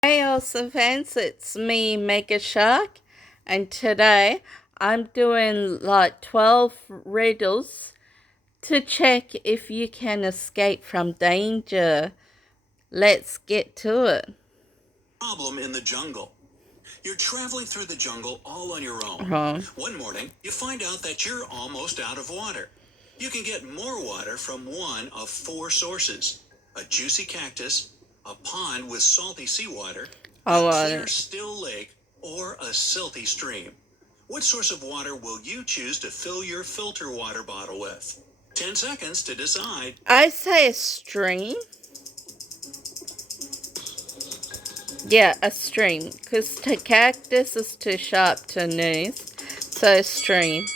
Hey awesome fans, it's me Megashark, and today I'm doing like 12 riddles to check if you can escape from danger. Let's get to it. Problem in the jungle. You're traveling through the jungle all on your own. One morning, you find out that you're almost out of water. You can get more water from one of four sources: a juicy cactus, a pond with salty seawater, a clear, still lake, or a silty stream. What source of water will you choose to fill your filter water bottle with? 10 seconds to decide. I say a stream. Yeah, a stream, because the cactus is too sharp to use, so a stream.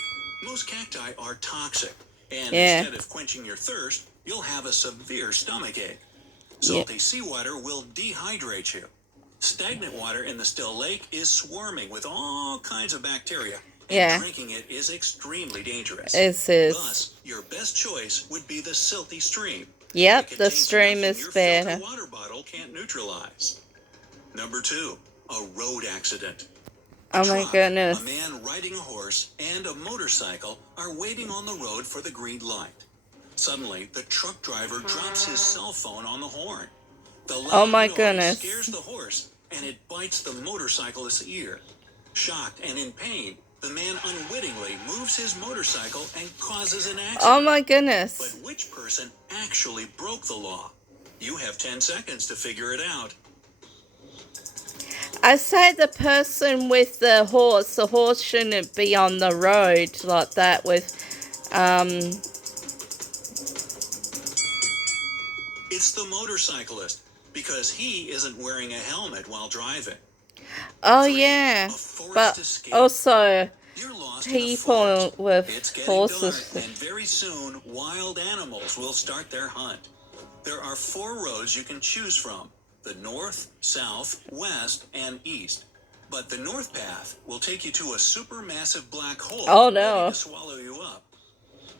Most cacti are toxic, and instead of quenching your thirst, you'll have a severe stomachache. Salty seawater will dehydrate you. Stagnant water in the still lake is swarming with all kinds of bacteria, and drinking it is extremely dangerous. Thus, your best choice would be the silty stream. Yep, the stream is better. Your water bottle can't neutralize. Number 2, a road accident. Oh my goodness. A man riding a horse and a motorcycle are waiting on the road for the green light. Suddenly, the truck driver drops his cell phone on the horn. The loud noise scares the horse, and it bites the motorcyclist's ear. Shocked and in pain, the man unwittingly moves his motorcycle and causes an accident. Oh my goodness. But which person actually broke the law? You have 10 seconds to figure it out. I say the person with the horse. The horse shouldn't be on the road like that with, It's the motorcyclist, because he isn't wearing a helmet while driving. Oh yeah, but also people with horses. Dark, and very soon, wild animals will start their hunt. There are 4 roads you can choose from: the north, south, west, and east. But the north path will take you to a supermassive black hole ready to swallow you up.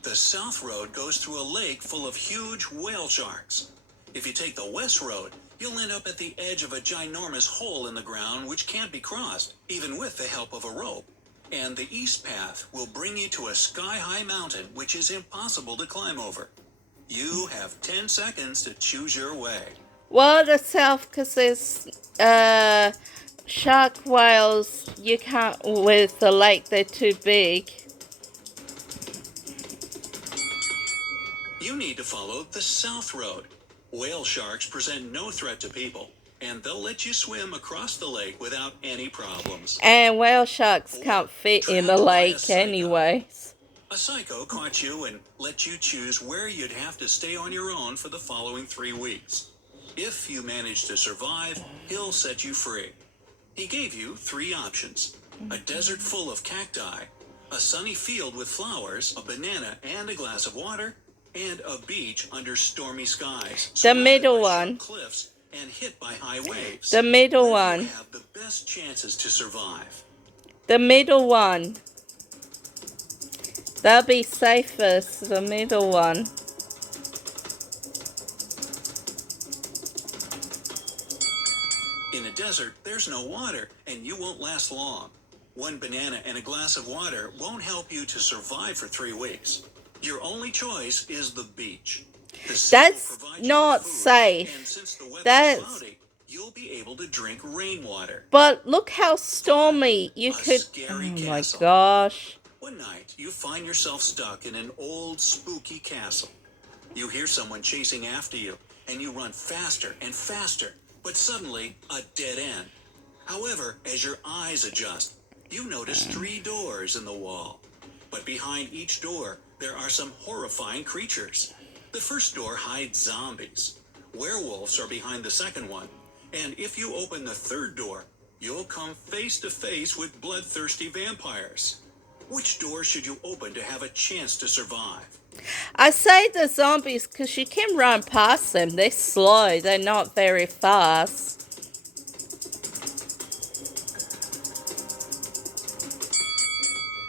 The south road goes through a lake full of huge whale sharks. If you take the west road, you'll end up at the edge of a ginormous hole in the ground which can't be crossed, even with the help of a rope. And the east path will bring you to a sky-high mountain which is impossible to climb over. You have 10 seconds to choose your way. Well, the south, because there's shark whales, you can't, with the lake, they're too big. You need to follow the south road. Whale sharks present no threat to people, and they'll let you swim across the lake without any problems. And whale sharks can't fit in the lake anyways. A psycho caught you and let you choose where you'd have to stay on your own for the following 3 weeks. If you manage to survive, he'll set you free. He gave you 3 options: a desert full of cacti, a sunny field with flowers, a banana and a glass of water, and a beach under stormy skies. The middle one. Cliffs and hit by high waves. The middle one. You have the best chances to survive. The middle one. That'll be safest, the middle one. In a desert, there's no water, and you won't last long. 1 banana and a glass of water won't help you to survive for 3 weeks. Your only choice is the beach. That's not safe. And since the weather is cloudy, you'll be able to drink rainwater. But look how stormy you could. Oh my gosh. One night, you find yourself stuck in an old, spooky castle. You hear someone chasing after you, and you run faster and faster, but suddenly, a dead end. However, as your eyes adjust, you notice 3 doors in the wall. But behind each door, there are some horrifying creatures. The first door hides zombies. Werewolves are behind the second one. And if you open the third door, you'll come face to face with bloodthirsty vampires. Which door should you open to have a chance to survive? I say the zombies because you can run past them. They're slow. They're not very fast.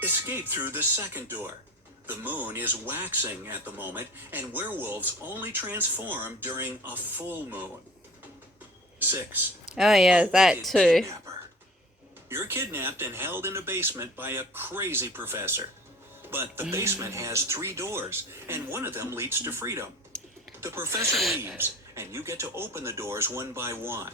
Escape through the second door. The moon is waxing at the moment, and werewolves only transform during a full moon. 6. Oh yeah, A that wicked too. kidnapper. You're kidnapped and held in a basement by a crazy professor. But the basement has 3 doors, and one of them leads to freedom. The professor leaves, and you get to open the doors one by one.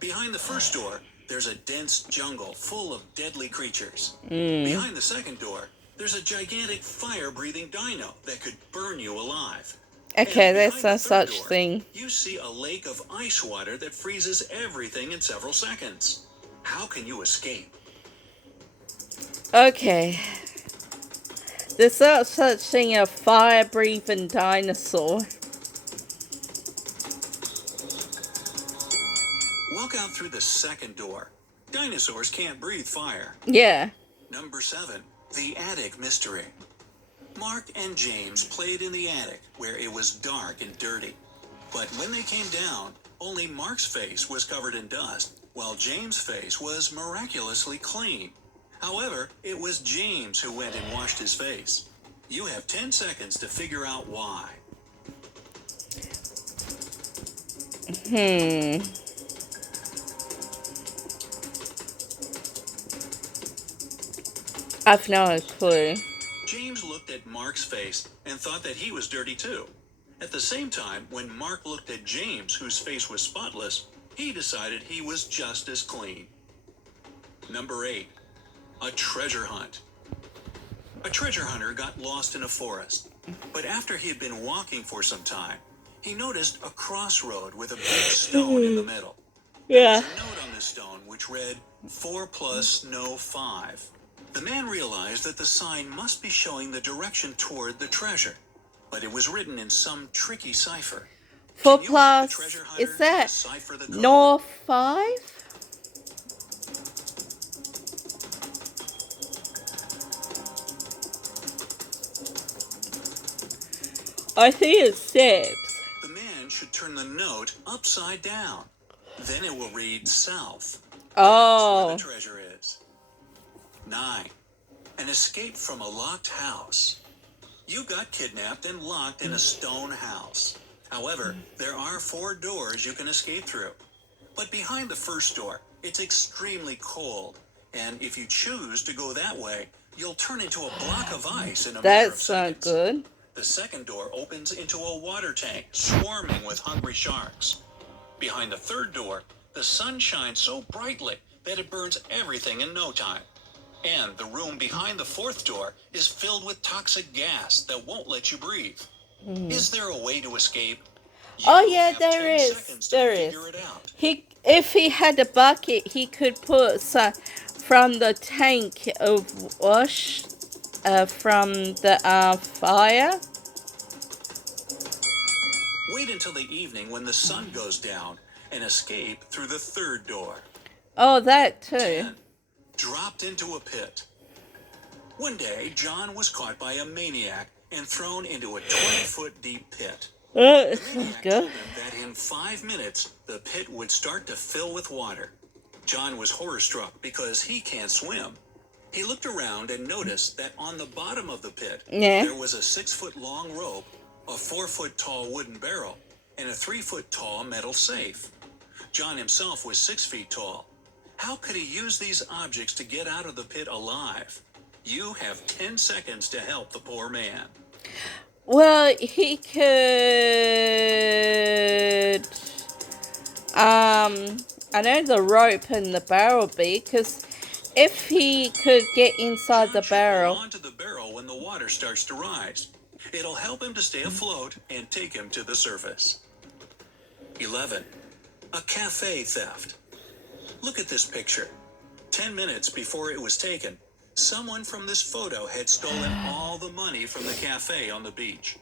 Behind the first door, there's a dense jungle full of deadly creatures. Behind the second door, there's a gigantic fire-breathing dino that could burn you alive. And Okay, there's behind the no third such door, thing. you see a lake of ice water that freezes everything in several seconds. How can you escape? Okay. There's no such thing as a fire-breathing dinosaur. Walk out through the second door. Dinosaurs can't breathe fire. Yeah. Number 7, the attic mystery. Mark and James played in the attic where it was dark and dirty. But when they came down, only Mark's face was covered in dust, while James' face was miraculously clean. However, it was James who went and washed his face. You have 10 seconds to figure out why. I've no clue. James looked at Mark's face and thought that he was dirty too. At the same time, when Mark looked at James, whose face was spotless, he decided he was just as clean. Number 8, a treasure hunt. A treasure hunter got lost in a forest, but after he had been walking for some time, he noticed a crossroad with a big stone in the middle. There was a note on the stone which read, 4 plus no 5. The man realized that the sign must be showing the direction toward the treasure, but it was written in some tricky cipher. 4 Can you help the plus, treasure hunter is that decipher the code? North 5? I think it's 6. The man should turn the note upside down. Then it will read south. That's where Oh. the treasure is. 9. An escape from a locked house. You got kidnapped and locked in a stone house. However, there are 4 doors you can escape through. But behind the first door, it's extremely cold. And if you choose to go that way, you'll turn into a block of ice in a matter of That's seconds. not good. The second door opens into a water tank swarming with hungry sharks. Behind the third door, the sun shines so brightly that it burns everything in no time. And the room behind the fourth door is filled with toxic gas that won't let you breathe. Is there a way to escape? Oh You yeah, have there 10 is. seconds There to is. figure it out. If he had a bucket, he could put some from the tank of wash from the fire. Wait until the evening when the sun goes down and escape through the third door. Oh, that too. 10. Dropped into a pit. One day, John was caught by a maniac and thrown into a 20-foot deep pit. That The sounds maniac good. told him that in 5 minutes, the pit would start to fill with water. John was horror-struck because he can't swim. He looked around and noticed that on the bottom of the pit, Yeah. there was a 6-foot-long rope, a 4-foot-tall wooden barrel, and a 3-foot-tall metal safe. John himself was 6 feet tall. How could he use these objects to get out of the pit alive? You have 10 seconds to help the poor man. Well, he could. I know the rope and the barrel be, because if he could get inside John the should barrel. hold on to the barrel when the water starts to rise. It'll help him to stay afloat and take him to the surface. 11. A cafe theft. Look at this picture. 10 minutes before it was taken, someone from this photo had stolen all the money from the cafe on the beach.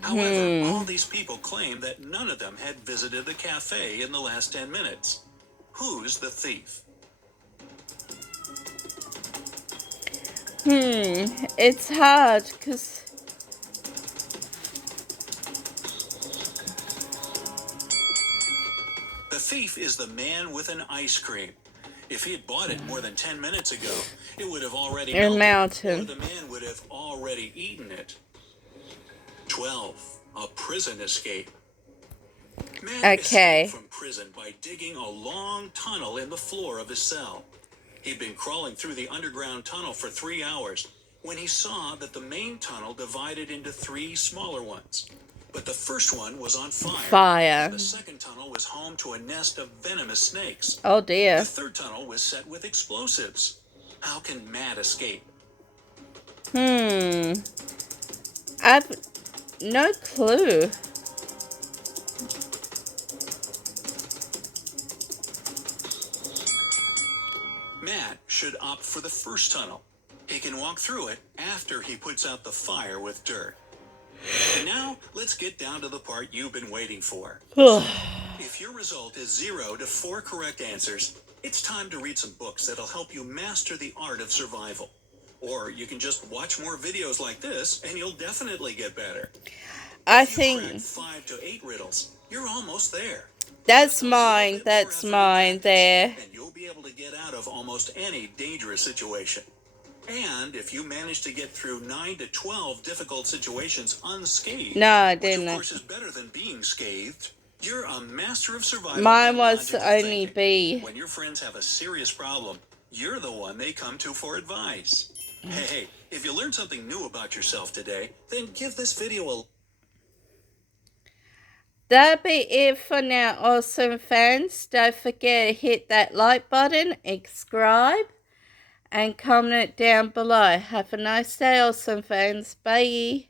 However, all these people claim that none of them had visited the cafe in the last 10 minutes. Who's the thief? It's hard, because. The thief is the man with an ice cream. If he had bought it more than 10 minutes ago, it would have already In melted, mountain. or the man would have already eaten it. 12. A prison escape. Matt escaped Okay. from prison by digging a long tunnel in the floor of his cell. He'd been crawling through the underground tunnel for 3 hours when he saw that the main tunnel divided into 3 smaller ones. But the first one was on fire, Fire. and the second tunnel was home to a nest of venomous snakes. Oh The dear. third tunnel was set with explosives. How can Matt escape? I've no clue. Matt should opt for the first tunnel. He can walk through it after he puts out the fire with dirt. And now, let's get down to the part you've been waiting for. If your result is 0 to 4 correct answers, it's time to read some books that'll help you master the art of survival. Or you can just watch more videos like this and you'll definitely get better. I If you think crack 5 to 8 riddles, you're almost there. that's Just a little mine. bit more That's effort and mine practice, there. and you'll be able to get out of almost any dangerous situation. And if you manage to get through 9 to 12 difficult situations unscathed, No, I which of didn't. course is better than being scathed, you're a master of survival Mine and was logical only thinking. B. When your friends have a serious problem, you're the one they come to for advice. Hey, if you learned something new about yourself today, then give this video a That'll be it for now, awesome fans. Don't forget to hit that like button, subscribe, and comment down below. Have a nice day, awesome fans. Bye.